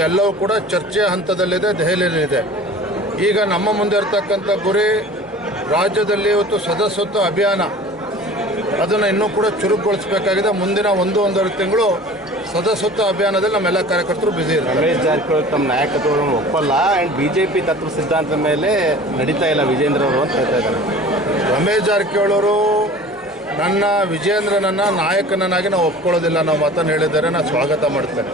ಇದೆಲ್ಲವೂ ಕೂಡ ಚರ್ಚೆ ಹಂತದಲ್ಲಿದೆ, ದೆಹಲಿಯಲ್ಲಿದೆ. ಈಗ ನಮ್ಮ ಮುಂದೆ ಇರತಕ್ಕಂಥ ಗುರಿ ರಾಜ್ಯದಲ್ಲಿ ಇವತ್ತು ಸದಸ್ಯತ್ವ ಅಭಿಯಾನ ಅದನ್ನು ಇನ್ನೂ ಕೂಡ ಚುರುಕುಗೊಳಿಸಬೇಕಾಗಿದೆ. ಮುಂದಿನ ಒಂದೂವರೆ ತಿಂಗಳು ಸದಸ್ಯತ್ವ ಅಭಿಯಾನದಲ್ಲಿ ನಮ್ಮೆಲ್ಲ ಕಾರ್ಯಕರ್ತರು ಬ್ಯುಸಿ ಇರ್ತಾರೆ. ರಮೇಶ್ ಜಾರಕಿಹೊಳಿ ತಮ್ಮ ನಾಯಕತ್ವವನ್ನು ಒಪ್ಪಲ್ಲ ಆ್ಯಂಡ್ BJP ತತ್ವ ಸಿದ್ಧಾಂತದ ಮೇಲೆ ನಡೀತಾ ಇಲ್ಲ ವಿಜೇಂದ್ರ ಅವರು ಅಂತ ಹೇಳ್ತಾ ಇದ್ದಾರೆ. ರಮೇಶ್ ಜಾರಕಿಹೊಳಿ ಅವರು ವಿಜೇಂದ್ರನನ್ನು ನಾಯಕನನ್ನಾಗಿ ನಾವು ಒಪ್ಕೊಳ್ಳೋದಿಲ್ಲ ನಾವು ಮಾತನ್ನು ಹೇಳಿದ್ದಾರೆ. ನಾನು ಸ್ವಾಗತ ಮಾಡ್ತೇನೆ.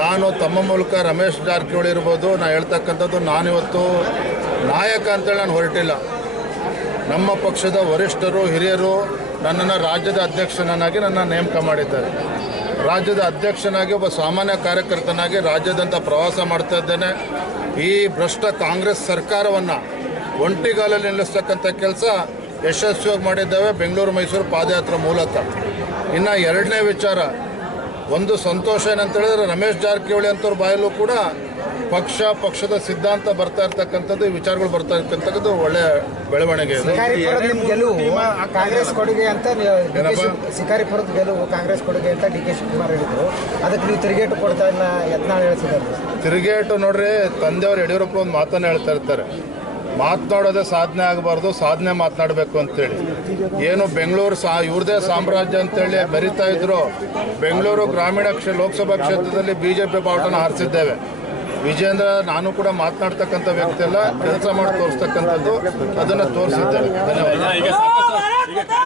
ನಾನು ತಮ್ಮ ಮೂಲಕ ರಮೇಶ್ ಜಾರಕಿಹೊಳಿ ಇರ್ಬೋದು, ನಾನು ಹೇಳ್ತಕ್ಕಂಥದ್ದು ನಾನಿವತ್ತು ನಾಯಕ ಅಂತೇಳಿ ನಾನು ಹೊರಟಿಲ್ಲ. ನಮ್ಮ ಪಕ್ಷದ ವರಿಷ್ಠರು ಹಿರಿಯರು ನನ್ನನ್ನು ರಾಜ್ಯದ ಅಧ್ಯಕ್ಷನನ್ನಾಗಿ ನನ್ನ ನೇಮಕ ಮಾಡಿದ್ದಾರೆ. ರಾಜ್ಯದ ಅಧ್ಯಕ್ಷನಾಗಿ ಒಬ್ಬ ಸಾಮಾನ್ಯ ಕಾರ್ಯಕರ್ತನಾಗಿ ರಾಜ್ಯದಂತ ಪ್ರವಾಸ ಮಾಡ್ತಾ ಇದ್ದೇನೆ. ಈ ಭ್ರಷ್ಟ ಕಾಂಗ್ರೆಸ್ ಸರ್ಕಾರವನ್ನು ಒಂಟಿಗಾಲಲ್ಲಿ ನಿಲ್ಲಿಸ್ತಕ್ಕಂಥ ಕೆಲಸ ಯಶಸ್ವಿಯಾಗಿ ಮಾಡಿದ್ದೇವೆ ಬೆಂಗಳೂರು ಮೈಸೂರು ಪಾದಯಾತ್ರೆ ಮೂಲಕ. ಇನ್ನು ಎರಡನೇ ವಿಚಾರ, ಒಂದು ಸಂತೋಷ ಏನಂತ ಹೇಳಿದ್ರೆ ರಮೇಶ್ ಜಾರಕಿಹೊಳಿ ಅಂತವ್ರ ಬಾಯಲ್ಲೂ ಕೂಡ ಪಕ್ಷದ ಸಿದ್ಧಾಂತ ಬರ್ತಾ ಇರ್ತಕ್ಕಂಥದ್ದು, ಈ ವಿಚಾರಗಳು ಬರ್ತಾ ಇರ್ತಕ್ಕಂಥದ್ದು ಒಳ್ಳೆ ಬೆಳವಣಿಗೆ ಇದೆ. ಕಾಂಗ್ರೆಸ್ ಕೊಡುಗೆ ಅಂತ ಶಿಕಾರಿಪುರದ ಗೆಲುವು ಕಾಂಗ್ರೆಸ್ ಕೊಡುಗೆ ಅಂತ DK ಶಿವಕುಮಾರ್ ಹೇಳಿದ್ರು. ಅದಕ್ಕೆ ನೀವು ತಿರುಗೇಟು ಕೊಡ್ತಾ ಇಲ್ಲ ಯತ್ನಾಳ್ ಹೇಳ್ತಿದ್ದಾರೆ. ತಿರುಗೇಟು ನೋಡ್ರಿ, ತಂದೆಯವರು ಯಡಿಯೂರಪ್ಪ ಒಂದು ಮಾತನ್ನು ಹೇಳ್ತಾ ಇರ್ತಾರೆ, ಮಾತನಾಡೋದೇ ಸಾಧನೆ ಆಗಬಾರ್ದು, ಸಾಧನೆ ಮಾತನಾಡಬೇಕು ಅಂತೇಳಿ. ಏನು ಬೆಂಗಳೂರು ಇವ್ರದೇ ಸಾಮ್ರಾಜ್ಯ ಅಂತೇಳಿ ಬೆರೀತಾ ಇದ್ರು. ಬೆಂಗಳೂರು ಗ್ರಾಮೀಣ ಲೋಕಸಭಾ ಕ್ಷೇತ್ರದಲ್ಲಿ BJP ಬಾವುಟನ ಹಾರಿಸಿದ್ದೇವೆ. ವಿಜೇಂದ್ರ ನಾನು ಕೂಡ ಮಾತನಾಡ್ತಕ್ಕಂಥ ವ್ಯಕ್ತಿ ಅಲ್ಲ, ಕೆಲಸ ಮಾಡಿ ತೋರಿಸ್ತಕ್ಕಂಥದ್ದು, ಅದನ್ನು ತೋರಿಸಿದ್ದೇವೆ. ಧನ್ಯವಾದ.